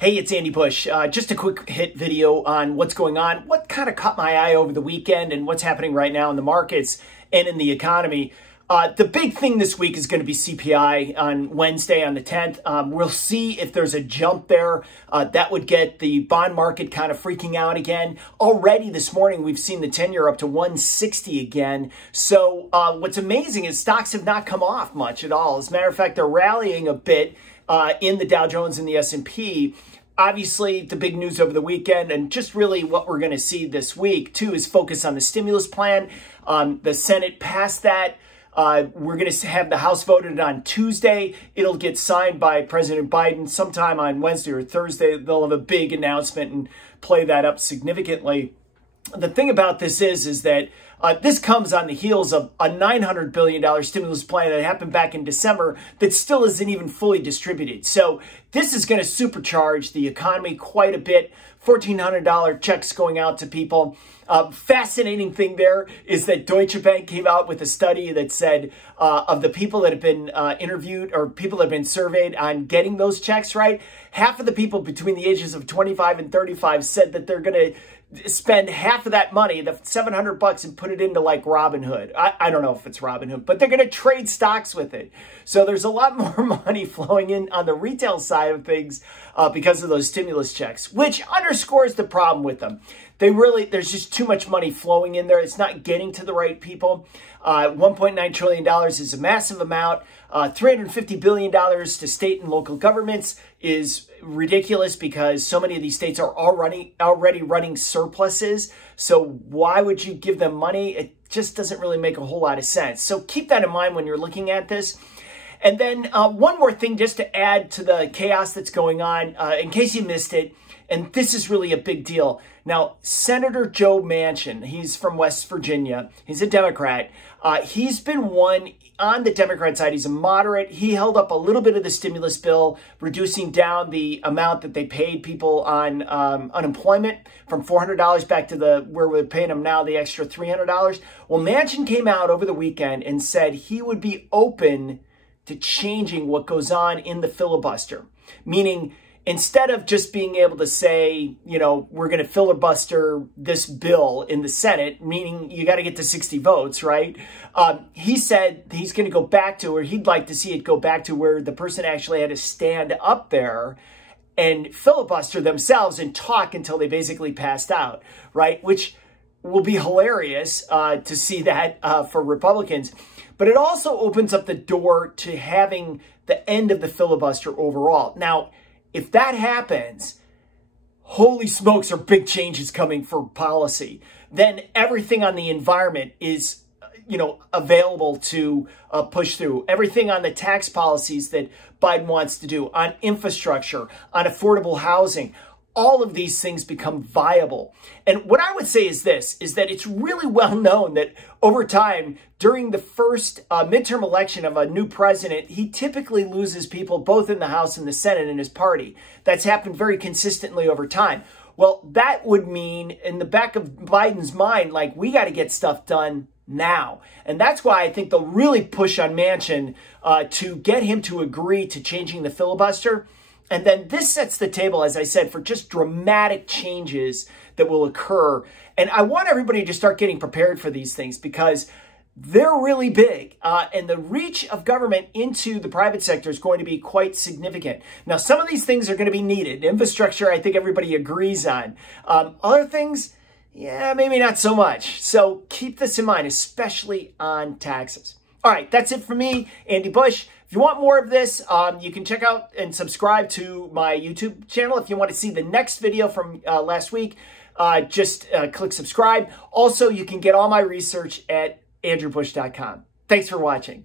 Hey, it's Andy Bush. Just a quick hit video on what's going on, what kind of caught my eye over the weekend and what's happening right now in the markets and in the economy. The big thing this week is going to be CPI on Wednesday on the 10th. We'll see if there's a jump there. That would get the bond market kind of freaking out again. Already this morning, we've seen the 10-year up to 160 again. So what's amazing is stocks have not come off much at all. As a matter of fact, they're rallying a bit in the Dow Jones and the S&P. Obviously, the big news over the weekend and just really what we're going to see this week, too, is focus on the stimulus plan. The Senate passed that. We're going to have the House voted on Tuesday. It'll get signed by President Biden sometime on Wednesday or Thursday. They'll have a big announcement and play that up significantly. The thing about this is that this comes on the heels of a $900 billion stimulus plan that happened back in December that still isn't even fully distributed. So this is going to supercharge the economy quite a bit. $1,400 checks going out to people. Fascinating thing there is that Deutsche Bank came out with a study that said of the people that have been interviewed or people that have been surveyed on getting those checks, right? Half of the people between the ages of 25 and 35 said that they're going to spend half of that money, the $700, and put it into like Robinhood. I don't know if it's Robinhood, but they're going to trade stocks with it. So there's a lot more money flowing in on the retail side of things because of those stimulus checks, which underscores the problem with them. There's just too much money flowing in there. It's not getting to the right people. $1.9 trillion is a massive amount. $350 billion to state and local governments is ridiculous because so many of these states are already running surpluses. So why would you give them money? It just doesn't really make a whole lot of sense. So keep that in mind when you're looking at this. And then one more thing just to add to the chaos that's going on, in case you missed it, and this is really a big deal. Now, Senator Joe Manchin, he's from West Virginia. He's a Democrat. He's been one on the Democrat side. He's a moderate. He held up a little bit of the stimulus bill, reducing down the amount that they paid people on unemployment from $400 back to where we're paying them now, the extra $300. Well, Manchin came out over the weekend and said he would be open to changing what goes on in the filibuster, meaning instead of just being able to say, you know, we're going to filibuster this bill in the Senate, meaning you got to get to 60 votes, right? He said he's going to go back to, or he'd like to see it go back to where the person actually had to stand up there and filibuster themselves and talk until they basically passed out, right? Which will be hilarious to see that for Republicans. But it also opens up the door to having the end of the filibuster overall. Now, if that happens, holy smokes, are big changes coming for policy. Then everything on the environment is, you know, available to push through. Everything on the tax policies that Biden wants to do, on infrastructure, on affordable housing, all of these things become viable. And what I would say is this, is that it's really well known that over time, during the first midterm election of a new president, he typically loses people both in the House and the Senate in his party. That's happened very consistently over time. Well, that would mean in the back of Biden's mind, like, we got to get stuff done now. And that's why I think they'll really push on Manchin to get him to agree to changing the filibuster. And then this sets the table, as I said, for just dramatic changes that will occur. And I want everybody to start getting prepared for these things because they're really big. And the reach of government into the private sector is going to be quite significant. Now, some of these things are going to be needed. Infrastructure, I think everybody agrees on. Other things, yeah, maybe not so much. So keep this in mind, especially on taxes. All right, that's it for me, Andy Bush. If you want more of this, you can check out and subscribe to my YouTube channel. If you want to see the next video from last week, just click subscribe. Also, you can get all my research at andrewbush.com. Thanks for watching.